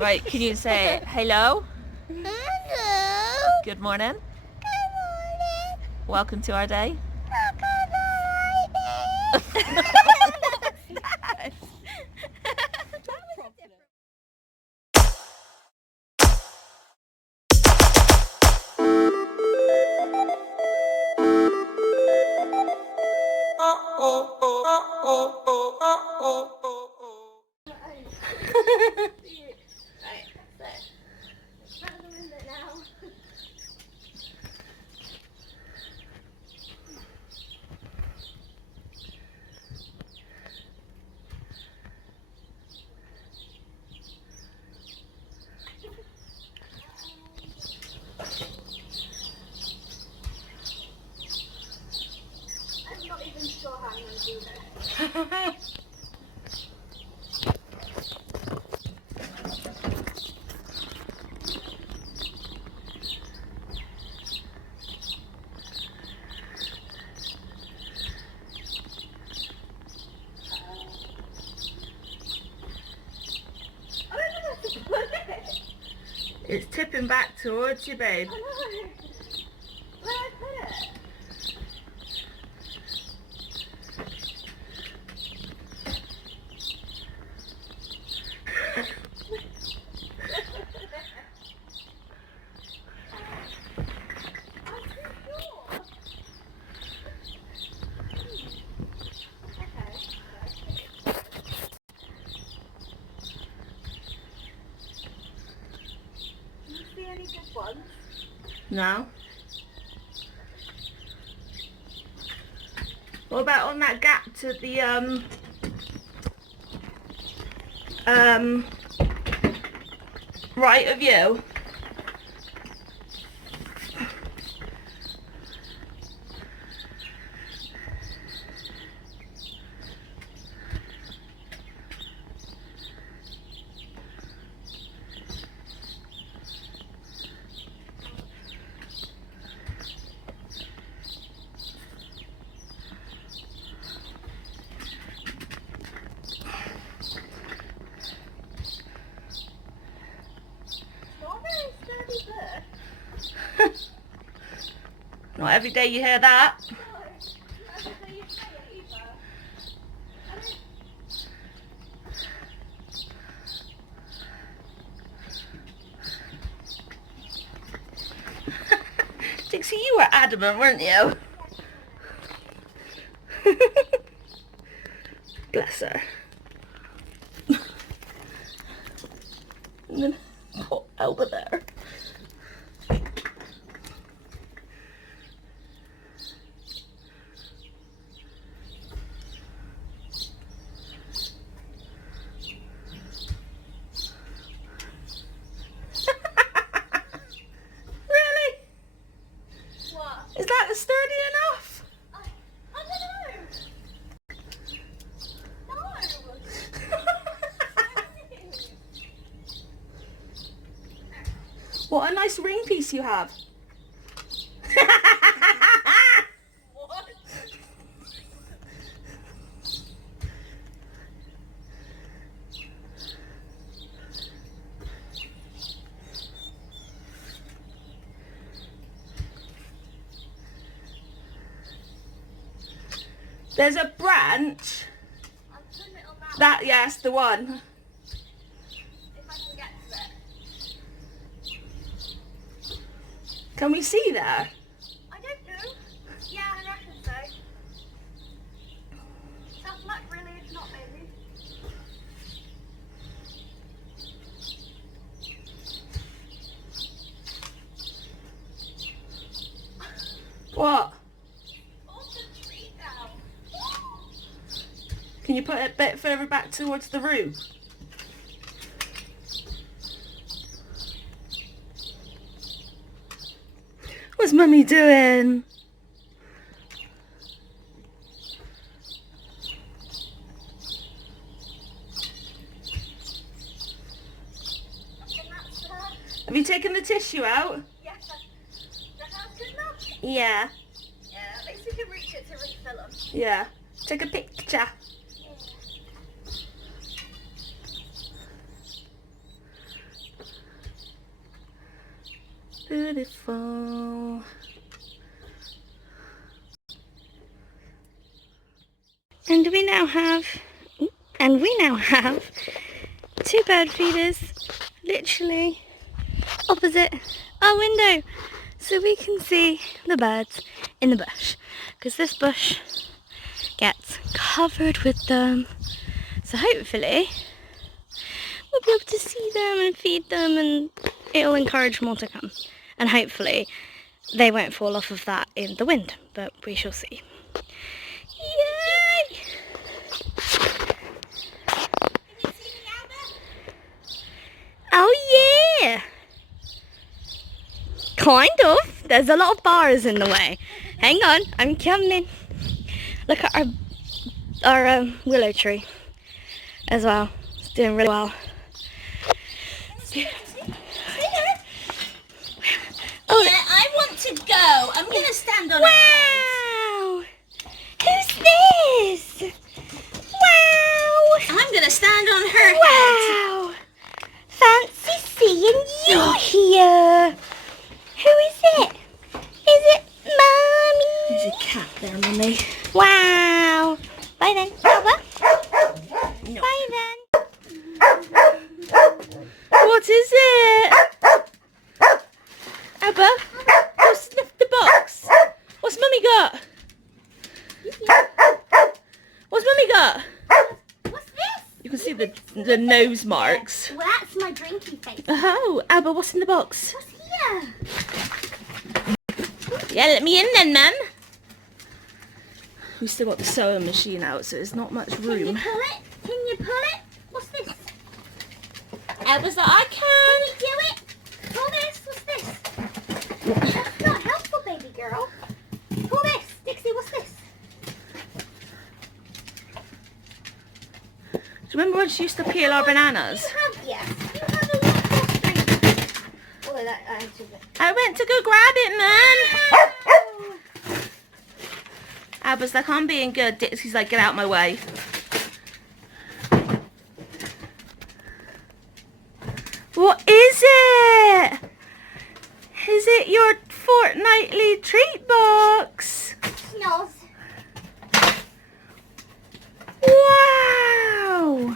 Right, can you say hello? Hello. Good morning. Good morning. Welcome to our day. I'm not even sure how I'm going to do this. I don't know how to put it. It's tipping back towards you, babe. I know. Where do I put it? Any good ones? No. What about on that gap to the right of you? Not very sturdy bird. Not every day you hear that. No, not every day you say it either. I don't... Dixie, you were adamant, weren't you? Bless her. And then put over there. Really? What? Is that sturdy enough? I don't know. No. What a nice ring piece you have. What? There's a branch. I'm putting it on that. That, yes, the one. If I can get to it. Can we see there? I don't know. Yeah, I reckon so. Tough luck, really, if not, maybe. What? Pull the tree down. Can you put it a bit further back towards the room? What's Mummy doing? Have you taken the tissue out? Yes, that's good enough. Yeah. Yeah, at least we can reach it to refill them. Yeah. Take a picture. Beautiful. And we now have two bird feeders literally opposite our window, so we can see the birds in the bush, because this bush gets covered with them. So hopefully we'll be able to see them and feed them, and it'll encourage more to come. And hopefully they won't fall off of that in the wind, but we shall see. Yay! Oh yeah! Kind of. There's a lot of bars in the way. Hang on, I'm coming. Look at our willow tree as well. It's doing really well. Oh, yeah, I want to go. I'm going to stand on a head. Wow! Who's this? Wow! I'm going to stand on her head. Wow! Fancy seeing you here. Who is it? Is it Mummy? There's a cat there, Mummy. Wow! Bye then, Baba. No. Bye then. What is it? Abba, go sniff the box. What's Mummy got? What's Mummy got? What's this? You can see the nose marks. Well, that's my drinky face. Oh, Abba, what's in the box? What's here? Yeah, let me in then, Mum. We still got the sewing machine out, so there's not much Can you room. pull it? Can you pull it? What's this? Abba's like, I Can can. you do it? Pull this. What's this? That's not helpful, baby girl. Pull this. Dixie, what's this? Do you remember when she used to peel our bananas? You have a lot more strength. Oh, that answers it. I went to go grab it, Mum. Oh. Abba's like, I'm being good. Dixie's like, get out my way. What is it? Is it your fortnightly treat box? Smells. Wow!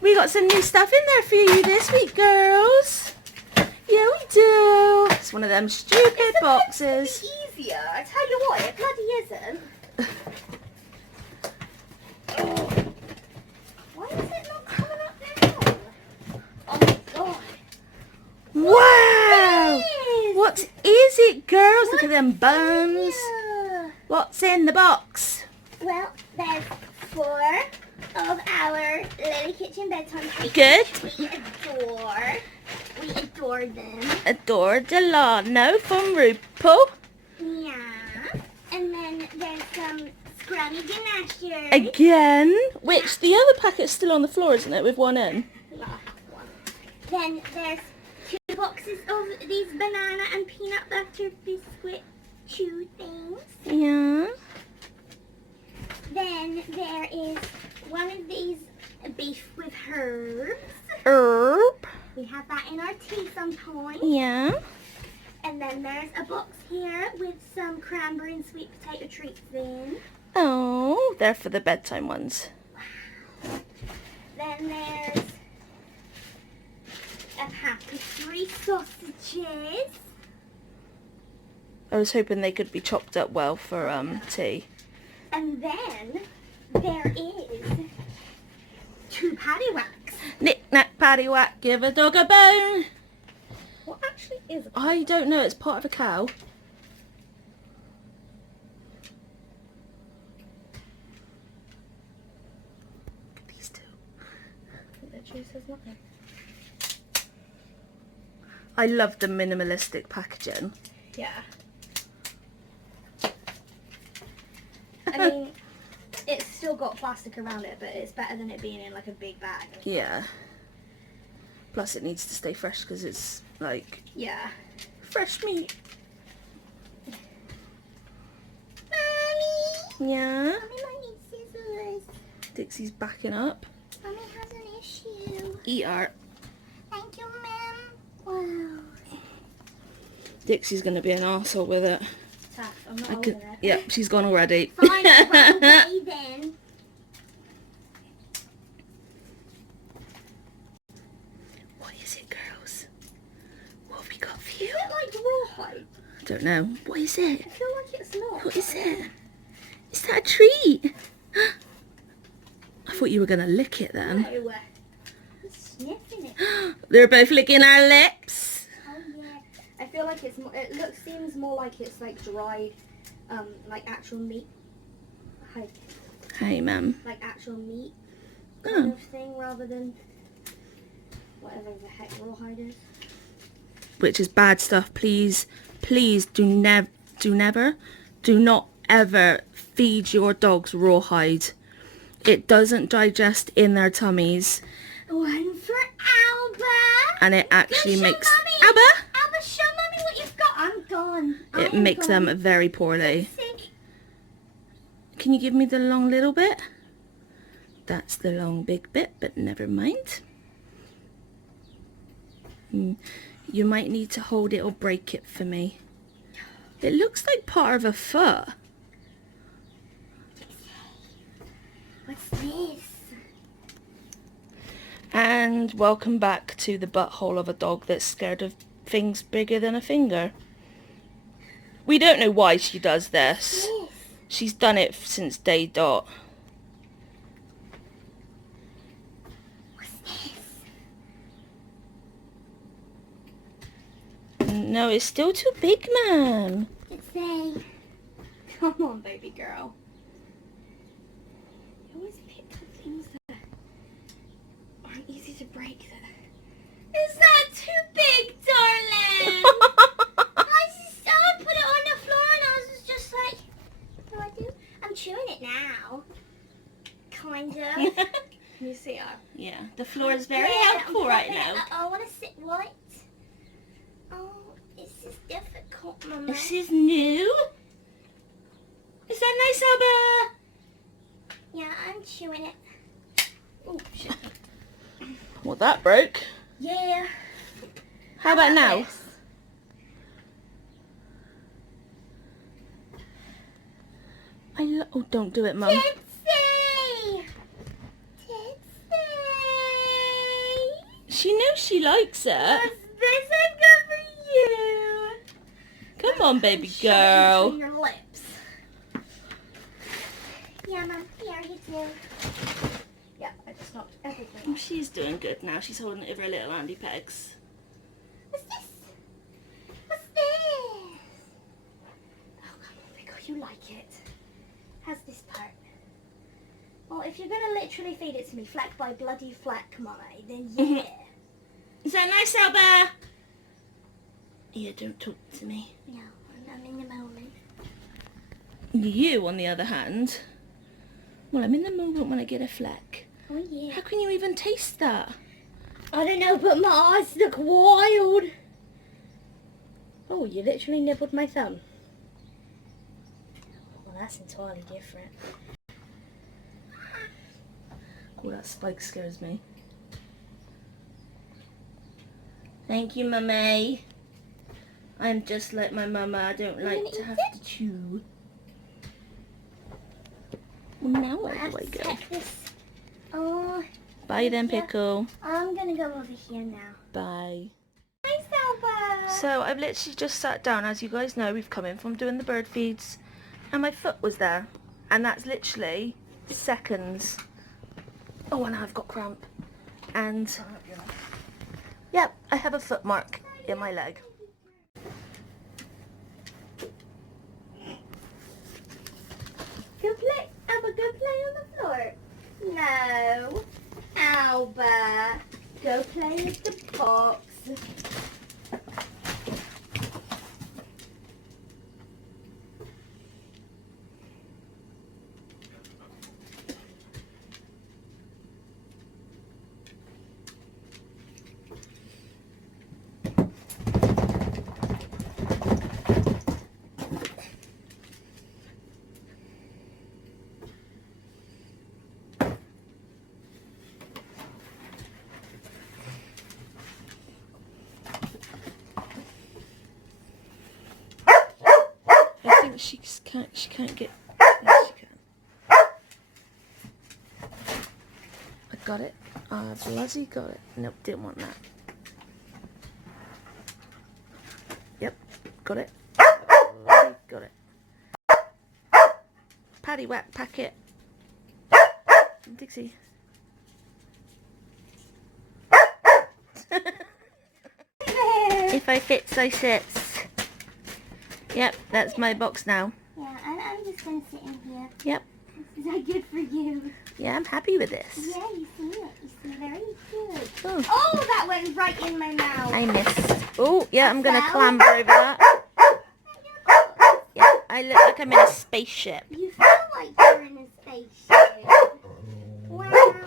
We got some new stuff in there for you this week, girls. Yeah, we do. It's one of them stupid boxes. Easier. I tell you what, it bloody isn't. Oh. Why is it not coming up now? Oh my god. Wow! Yes. What is it, girls? Look at them buns. Yeah. What's in the box? Well, there's 4 of our Lily Kitchen bedtime treats. Good. We adore them. Adore Delano from RuPaul. Yeah. And then there's some scrummy ganache. Again. Which, the other packet's still on the floor, isn't it, with one in? Last one. Then there's 2 boxes of these banana and peanut butter biscuit chew things. Yeah. Then there is one of these beef with herbs. Herb. We have that in our tea sometimes. Yeah. And then there's a box here with some cranberry and sweet potato treats in. Oh, they're for the bedtime ones. Then there's a pack of 3 sausages. I was hoping they could be chopped up well for tea. And then there is 2 patty whacks. Knick knack paddywhack, give a dog a bone. What actually is it? I don't know, it's part of a cow. Look at these two. Literally says nothing. I love the minimalistic packaging. Yeah. I mean, it's still got plastic around it, but it's better than it being in like a big bag. Yeah. Plus it needs to stay fresh because it's like Yeah. fresh meat. Mommy! Yeah. Mommy might need scissors. Dixie's backing up. Mommy has an issue. Eat art. Thank you, ma'am. Wow. Dixie's going to be an arsehole with it. Tough. I'm not holding it. Yep, she's gone already. Fine, okay then. What is it, girls? What have we got for you? Is it like rawhide? I don't know. What is it? I feel like it's not. What is it? Is that a treat? I thought you were going to lick it then. No. I'm sniffing it. They're both licking our lips. Oh yeah. I feel like it's more, seems more like it's like dried, like actual meat. Hey, ma'am. Like actual meat Oh. kind of thing rather than whatever the heck rawhide is. Which is bad stuff. Please do not ever feed your dogs rawhide. It doesn't digest in their tummies, One for Alba. and it actually Show makes Mummy. Alba. Alba, show Mummy what you've got. I'm gone. It makes them very poorly. Sick. Can you give me the long little bit? That's the long big bit, but never mind. You might need to hold it or break it for me. It looks like part of a foot. What's this? And welcome back to the butthole of a dog that's scared of things bigger than a finger. We don't know why she does this. Yes. She's done it since day dot. What's this? No, it's still too big, ma'am. It's a... Come on, baby girl. You always pick the things that aren't easy to break. Is that too big, darling? I put it on the floor and I was just like, what do I do? I'm chewing it now. Kind of. Can you see her? Yeah, the floor is very Yeah, helpful I'm right putting now. it- I want to sit what? Oh, this is difficult, Mama. This is new. Is that nice, Alba? Yeah, I'm chewing it. Oh, shit. Well, that broke. Yeah. How about now? this? Oh, don't do it, Mum. Titsy! Titsy! She knows she likes it. This is good for you. Come on, baby Shove it girl. between your lips. Yeah, Mom. Here, you too. Yeah, I just knocked everything Oh, off. she's doing good now. She's holding it with her little Andy pegs. What's this? What's this? Oh, come on, Pickle. You like it. How's this part? Well, if you're going to literally feed it to me fleck by bloody fleck, Mummy, then yeah. Is that nice, Alba? Yeah, don't talk to me. No, I'm in the moment. You, on the other hand, well, I'm in the moment when I get a fleck. Oh, yeah. How can you even taste that? I don't know, but my eyes look wild. Oh, you literally nibbled my thumb. Well, that's entirely different. Oh, that spike scares me. Thank you, Mummy. I'm just like my mama. I don't like gonna to eat have it? to chew. Well, now where have do I to go? take this. Oh, Bye then, yeah. Pickle. I'm gonna go over here now. Bye. Hi, Selva. So I've literally just sat down. As you guys know, we've come in from doing the bird feeds, and my foot was there, and that's literally seconds. Oh, and I've got cramp, and yep, I have a foot mark in my leg. Go play. Alba, go play on the floor. No. Alba, go play with the box. She can't get. Yes, she can. I got it. I bloody got it. Nope, didn't want that. Yep, got it. Bloody got it. Paddy whack packet. Dixie. If I fits, I sits. Yep, that's my box now. Yeah, I'm just gonna sit in here. Yep. Is that good for you? Yeah, I'm happy with this. Yeah, you see it. You see, very good. Oh, Oh, that went right in my mouth. I missed. Oh, yeah, I'm gonna Well. clamber over that. Yeah, I look like I'm in a spaceship. You feel like you're in a spaceship. Wow.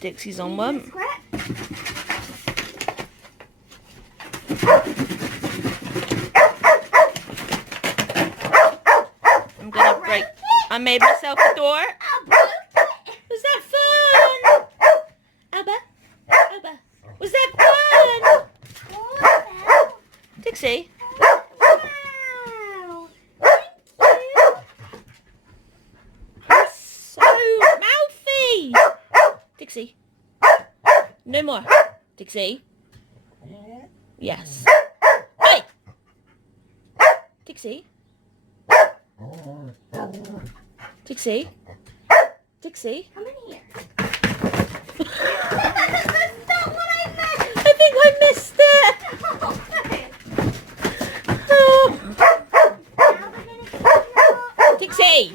Dixie's on one. Scrap. I'm gonna break. I made myself a door. I broke it. Was that fun? Abba? Abba? Was that fun? Oh, wow. Dixie? Wow. You're so mouthy! Dixie? No more. Dixie? Yes. Hey! Dixie? Dixie? Dixie? Come in here. I That's not what I meant. think I missed it! Oh. Now we're gonna clean it up. Dixie!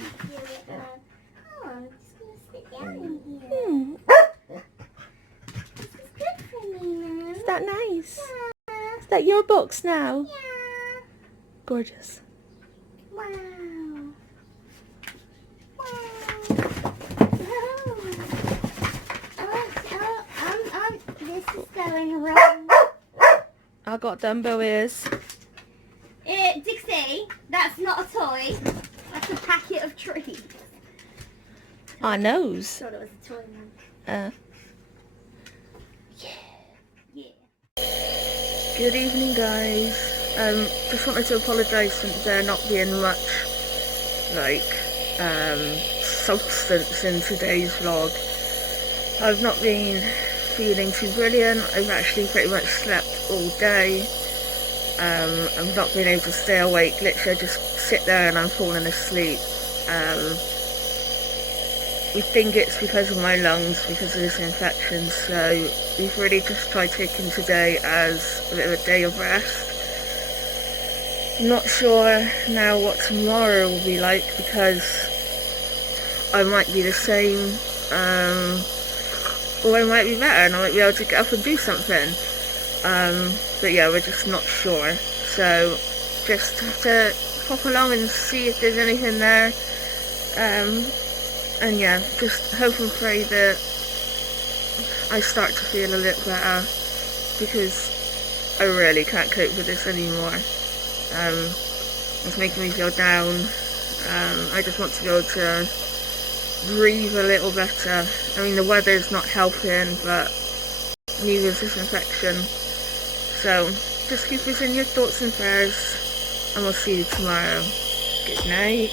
Oh, I'm just gonna sit down in here. Hmm, This is good for me, Mom. is that nice? Yeah. Is that your box now? Yeah. Gorgeous. Wow. Wow. This is going wrong. I got Dumbo ears. Dixie, that's not a toy. That's a packet of trees. Our nose. Thought it was a toy, Mum. Yeah. Good evening, guys. Just wanted to apologise for there not being much, substance in today's vlog. I've not been feeling too brilliant. I've actually pretty much slept all day. I've not been able to stay awake. Literally, I just sit there and I'm falling asleep. We think it's because of my lungs, because of this infection, so we've really just tried taking today as a bit of a day of rest. Not sure now what tomorrow will be like, because I might be the same, or I might be better and I might be able to get up and do something. But yeah, we're just not sure. So just have to pop along and see if there's anything there. And yeah, just hope and pray that I start to feel a little better, because I really can't cope with this anymore. It's making me feel down. I just want to be able to breathe a little better. I mean, the weather's not helping, but neither is this infection. So just keep us in your thoughts and prayers, and we'll see you tomorrow. Good night.